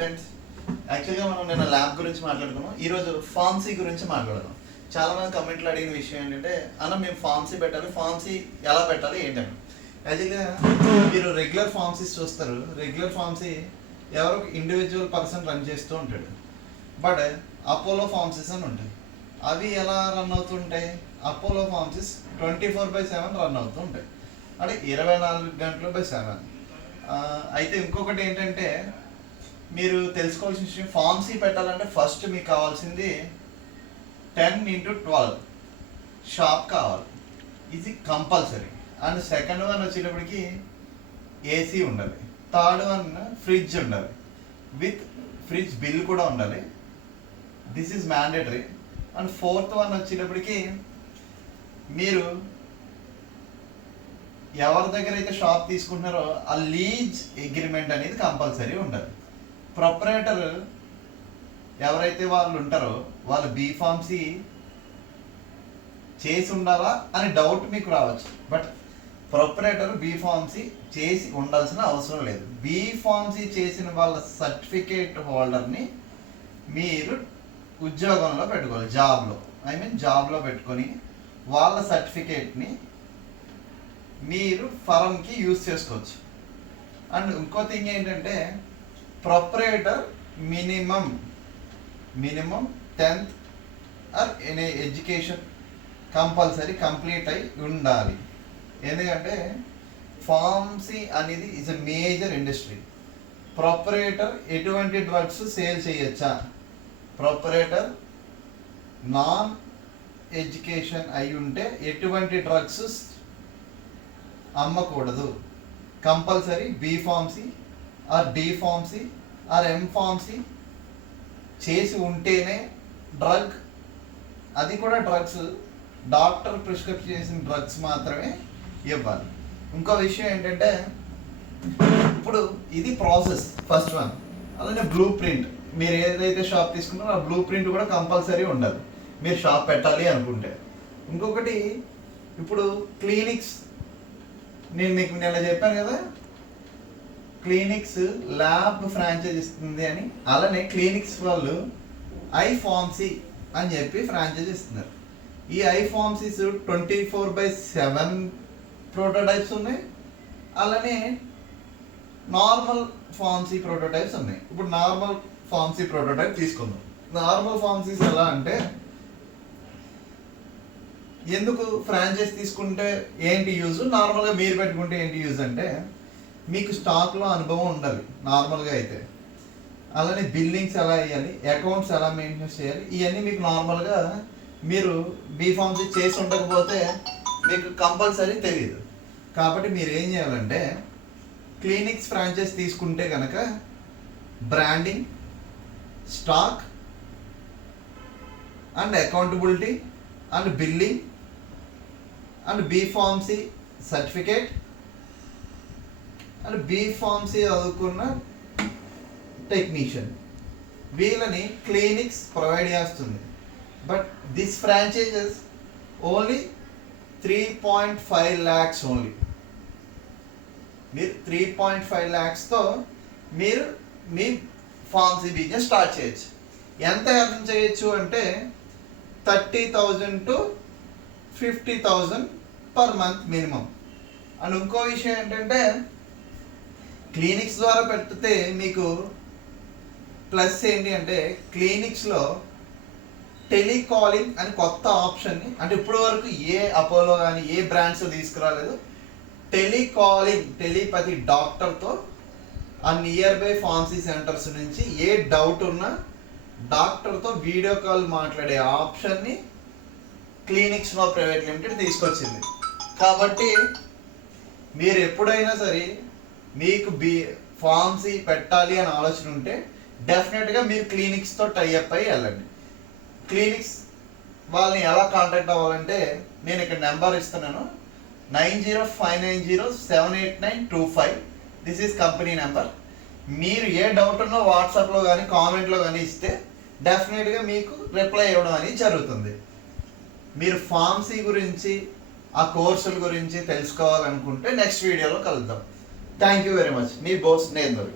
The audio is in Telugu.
ఫ్రెండ్స్, యాక్చువల్గా మనం నిన్న ల్యాబ్ గురించి మాట్లాడుకున్నాం. ఈరోజు ఫార్మసీ గురించి మాట్లాడదాం. చాలా మంది కమెంట్లు అడిగిన విషయం ఏంటంటే, అన్న మేము ఫార్మసీ పెట్టాలి, ఫార్మసీ ఎలా పెట్టాలి ఏంటని. యాక్చువల్గా మీరు రెగ్యులర్ ఫార్మసీస్ చూస్తారు. రెగ్యులర్ ఫార్మసీ ఎవరో ఇండివిజువల్ పర్సన్ రన్ చేస్తూ ఉంటాడు. బట్ అపోలో ఫార్మసీస్ అని ఉంటాయి. అవి ఎలా రన్ అవుతుంటాయి? అపోలో ఫార్మసీస్ 24/7 రన్ అవుతూ ఉంటాయి, అంటే 24 గంటలు/7. అయితే ఇంకొకటి ఏంటంటే, మీరు తెలుసుకోవాల్సిన విషయం, ఫార్మసీ పెట్టాలంటే ఫస్ట్ మీకు కావాల్సింది 10x12 షాప్ కావాలి, ఇది కంపల్సరీ. అండ్ సెకండ్ వన్ వచ్చేటప్పటికి ఏసీ ఉండాలి. థర్డ్ వన్ ఫ్రిడ్జ్ ఉండాలి, విత్ ఫ్రిడ్జ్ బిల్ కూడా ఉండాలి, this is mandatory. And fourth one వచ్చేటప్పటికి మీరు ఎవరి దగ్గర అయితే షాప్ తీసుకుంటున్నారో ఆ లీజ్ అగ్రిమెంట్ అనేది కంపల్సరీ ఉండాలి. ప్రొపరేటర్ ఎవరైతే వాళ్ళు ఉంటారో వాళ్ళు బీఫార్మసీ చేసి ఉండాలా అని డౌట్ మీకు రావచ్చు. బట్ ప్రొపరేటర్ బీఫార్మసీ చేసి ఉండాల్సిన అవసరం లేదు. బీఫార్మసీ చేసిన వాళ్ళ సర్టిఫికేట్ హోల్డర్ని మీరు ఉద్యోగంలో పెట్టుకోవాలి, జాబ్లో పెట్టుకొని వాళ్ళ సర్టిఫికేట్ని మీరు ఫర్మ్కి యూజ్ చేసుకోవచ్చు. అండ్ ఇంకో థింగ్ ఏంటంటే, proprietor minimum 10th or any education compulsory complete అయి ఉండాలి. ఎందుకంటే ఫార్మసీ అనేది is a major industry. Proprietor ఎటువంటి డ్రగ్స్ సేల్ చేయొచ్చా? ప్రొపరేటర్ నాన్ ఎడ్యుకేషన్ అయి ఉంటే ఎటువంటి డ్రగ్స్ అమ్మకూడదు. Compulsory B pharmacy or D pharmacy or M pharmacy చేసి ఉంటేనే డ్రగ్, అది కూడా డ్రగ్స్ డాక్టర్ ప్రిస్క్రైబ్ చేసిన డ్రగ్స్ మాత్రమే ఇవ్వాలి. ఇంకో విషయం ఏంటంటే, ఇప్పుడు ఇది ప్రాసెస్ ఫస్ట్ వన్. అలానే బ్లూ ప్రింట్, మీరు ఏదైతే షాప్ తీసుకున్నారో ఆ బ్లూ ప్రింట్ కూడా కంపల్సరీ ఉండాలి మీరు షాప్ పెట్టాలి అనుకుంటే. ఇంకొకటి, ఇప్పుడు క్లినిక్స్, నేను మీకు నిన్న చెప్పాను కదా, క్లినిక్స్ ల్యాబ్ ఫ్రాంచైజ్ ఇస్తుంది అని. అలానే క్లినిక్స్ వాళ్ళు ఐఫార్మసీ అని చెప్పి ఫ్రాంచైజ్ ఇస్తున్నారు. ఈ ఐఫార్మసీస్ 24/7 ప్రోటోటైప్స్ ఉన్నాయి, అలానే నార్మల్ ఫార్మసీ ప్రోటోటైప్స్ ఉన్నాయి. ఇప్పుడు నార్మల్ ఫార్మసీ ప్రోటోటైప్ తీసుకుందాం. నార్మల్ ఫార్మసీస్ ఎలా అంటే, ఎందుకు ఫ్రాంచైజ్ తీసుకుంటే ఏంటి యూజ్, నార్మల్గా మీరు పెట్టుకుంటే ఏంటి యూజ్ అంటే, మీకు స్టాక్లో అనుభవం ఉండాలి నార్మల్గా అయితే. అలానే బిల్లింగ్స్ ఎలా వేయాలి, అకౌంట్స్ ఎలా మెయింటైన్ చేయాలి, ఇవన్నీ మీకు నార్మల్గా మీరు బీఫార్మసీ చేసి ఉండకపోతే మీకు కంపల్సరీ తెలియదు. కాబట్టి మీరు ఏం చేయాలంటే, క్లినిక్స్ ఫ్రాంచైజ్ తీసుకుంటే కనుక branding, stock and accountability and billing and B Pharmacy certificate and B Pharmacy చదువుకున్న టెక్నీషియన్, వీళ్ళని క్లినిక్స్ ప్రొవైడ్ చేస్తుంది. But this franchises only 3.5 lakhs only. మీరు 3.5 lakhsతో మీరు మీ ఫార్మసీ బిజినెస్ స్టార్ట్ చేయొచ్చు. ఎంత ఎర్న్ చేయొచ్చు అంటే 30,000 to 50,000 per month minimum. And ఇంకో విషయం ఏంటంటే, క్లినిక్స్ ద్వారా పెడితే మీకు ప్లస్ ఏంటి అంటే, క్లినిక్స్లో టెలికాలింగ్ అని కొత్త ఆప్షన్ని, అంటే ఇప్పటి వరకు ఏ అపోలో కానీ ఏ బ్రాండ్స్ తీసుకురాలేదు. టెలికాలింగ్, టెలిపతి డాక్టర్తో ఆ నియర్ బై ఫార్మసీ సెంటర్స్ నుంచి ఏ డౌట్ ఉన్నా డాక్టర్తో వీడియో కాల్ మాట్లాడే ఆప్షన్ని క్లినిక్స్లో ప్రైవేట్ లిమిటెడ్ తీసుకొచ్చింది. కాబట్టి మీరు ఎప్పుడైనా సరే మీకు ఫార్మసీ పెట్టాలి అని ఆలోచన ఉంటే డెఫినెట్గా మీరు క్లినిక్స్తో టైఅప్ అయ్యి వెళ్ళండి. క్లినిక్స్ వాళ్ళని ఎలా కాంటాక్ట్ అవ్వాలంటే, నేను ఇక్కడ నెంబర్ ఇస్తున్నాను, 9059078925. This is company number. మీరు ఏ డౌట్ ఉన్నా వాట్సాప్లో కానీ కామెంట్లో కానీ ఇస్తే డెఫినెట్గా మీకు రిప్లై ఇవ్వడం అనేది జరుగుతుంది. మీరు ఫార్మసీ గురించి, ఆ కోర్సుల గురించి తెలుసుకోవాలనుకుంటే నెక్స్ట్ వీడియోలో కలుద్దాం. Thank you very much. మీ బోస్ నేందరి.